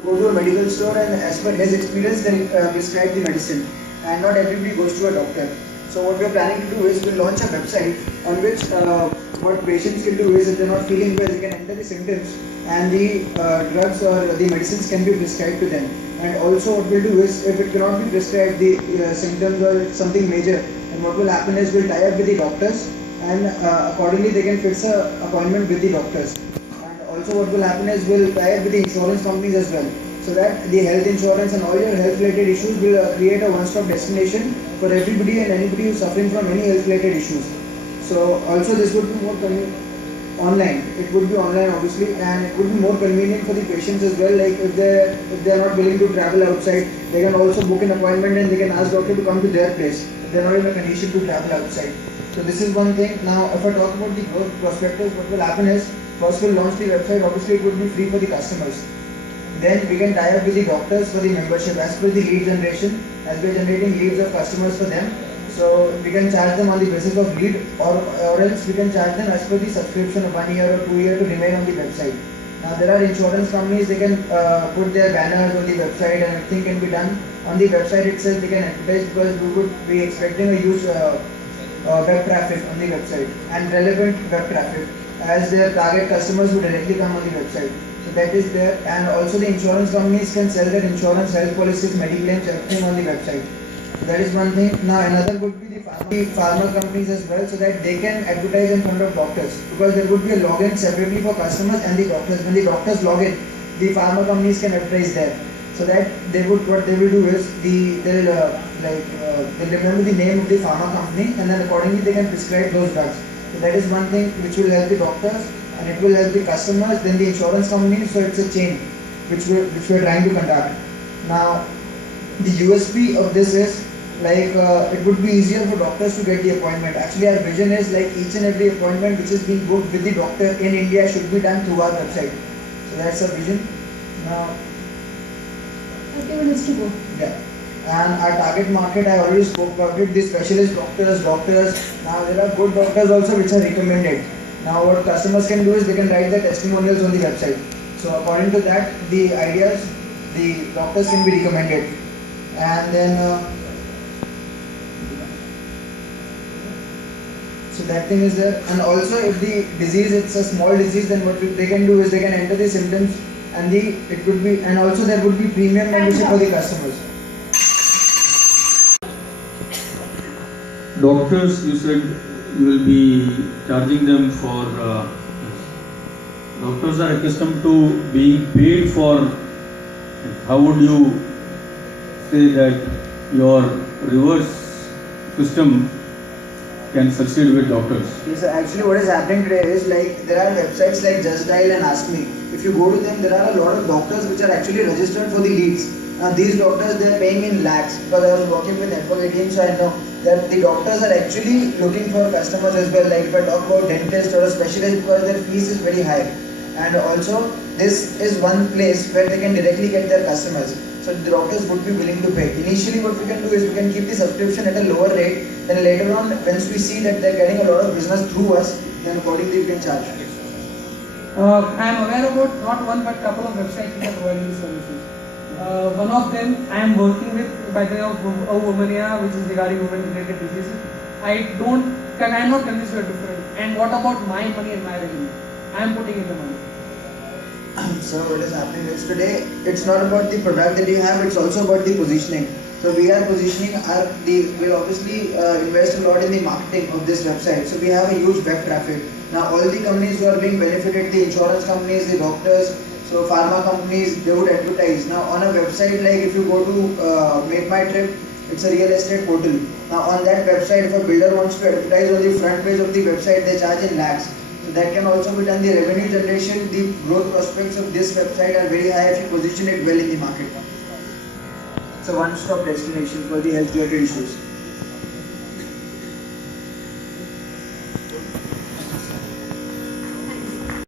Go to a medical store and as per his experience then prescribe the medicine, and not everybody goes to a doctor. So what we are planning to do is we'll launch a website on which what patients can do is if they're not feeling well, they can enter the symptoms and the drugs or the medicines can be prescribed to them. And also what we'll do is if it cannot be prescribed the symptoms or something major, then what will happen is we'll tie up with the doctors and accordingly they can fix a appointment with the doctors. Also what will happen is we'll tie up with the insurance companies as well, so that the health insurance and all your health related issues will create a one-stop destination for everybody and anybody who's suffering from any health related issues. So also this would be more online. It would be online obviously, and it would be more convenient for the patients as well. Like if they're not willing to travel outside, they can also book an appointment and they can ask doctor to come to their place. They're not in a condition to travel outside. So this is one thing. Now if I talk about the growth prospectus, what will happen is first we'll launch the website. Obviously it would be free for the customers. Then we can tie up with the doctors for the membership as per the lead generation, as we're generating leads of customers for them. So we can charge them on the basis of lead, or else we can charge them as per the subscription of 1 year or 2 year to remain on the website. Now there are insurance companies, they can put their banners on the website and everything can be done on the website itself. They can advertise because we would be expecting a huge web traffic on the website and relevant web traffic, as their target customers who directly come on the website. So that is there, and also the insurance companies can sell their insurance, health policies, mediclaims, everything on the website. So that is one thing. Now another would be the pharma companies as well, so that they can advertise in front of doctors, because there would be a login separately for customers and the doctors. When the doctors log in, the pharma companies can advertise there. So that they would, what they will do is they'll remember the name of the pharma company, and then accordingly they can prescribe those drugs. So that is one thing which will help the doctors and it will help the customers, then the insurance companies. So it's a chain which we're trying to conduct. Now the USP of this is like it would be easier for doctors to get the appointment. Actually our vision is like each and every appointment which is being booked with the doctor in India should be done through our website. So that's our vision. Now 30 minutes to go. Yeah. And our target market, I already spoke about it, the specialist doctors. Now there are good doctors also which are recommended. Now what customers can do is they can write their testimonials on the website. So according to that, the ideas, the doctors can be recommended. And then, so that thing is there. And also if the disease, it's a small disease, then what they can do is they can enter the symptoms and it would be, and also there would be premium membership for the customers. Doctors, you said you will be charging them for. Doctors are accustomed to being paid for. How would you say that your reverse system can succeed with doctors? Yes, sir. Actually, what is happening today is like there are websites like Just Dial and Ask Me. If you go to them, there are a lot of doctors which are actually registered for the leads. Now these doctors, they are paying in lakhs, because I was working with Network18, so I know that the doctors are actually looking for customers as well. Like if I talk about dentist or a specialist, because their fees is very high, and also this is one place where they can directly get their customers. So the doctors would be willing to pay. Initially what we can do is we can keep the subscription at a lower rate, then later on once we see that they're getting a lot of business through us, then accordingly we can charge. I am aware about not one but couple of websites which are providing these services. One of them I am working with by the way of Womania, which is regarding women-related diseases. I am not convinced we are different. And what about my money and my revenue? I am putting in the money. So what is happening is today, it's not about the product that you have, it's also about the positioning. So we are positioning we'll obviously invest a lot in the marketing of this website. So we have a huge web traffic. Now all the companies who are being benefited, the insurance companies, the doctors, so pharma companies, they would advertise. Now on a website, like if you go to Make My Trip, it's a real estate portal. Now on that website, if a builder wants to advertise on the front page of the website, they charge in lakhs. So that can also be done. The revenue generation, the growth prospects of this website are very high if you position it well in the market. It's a one-stop destination for the health related issues.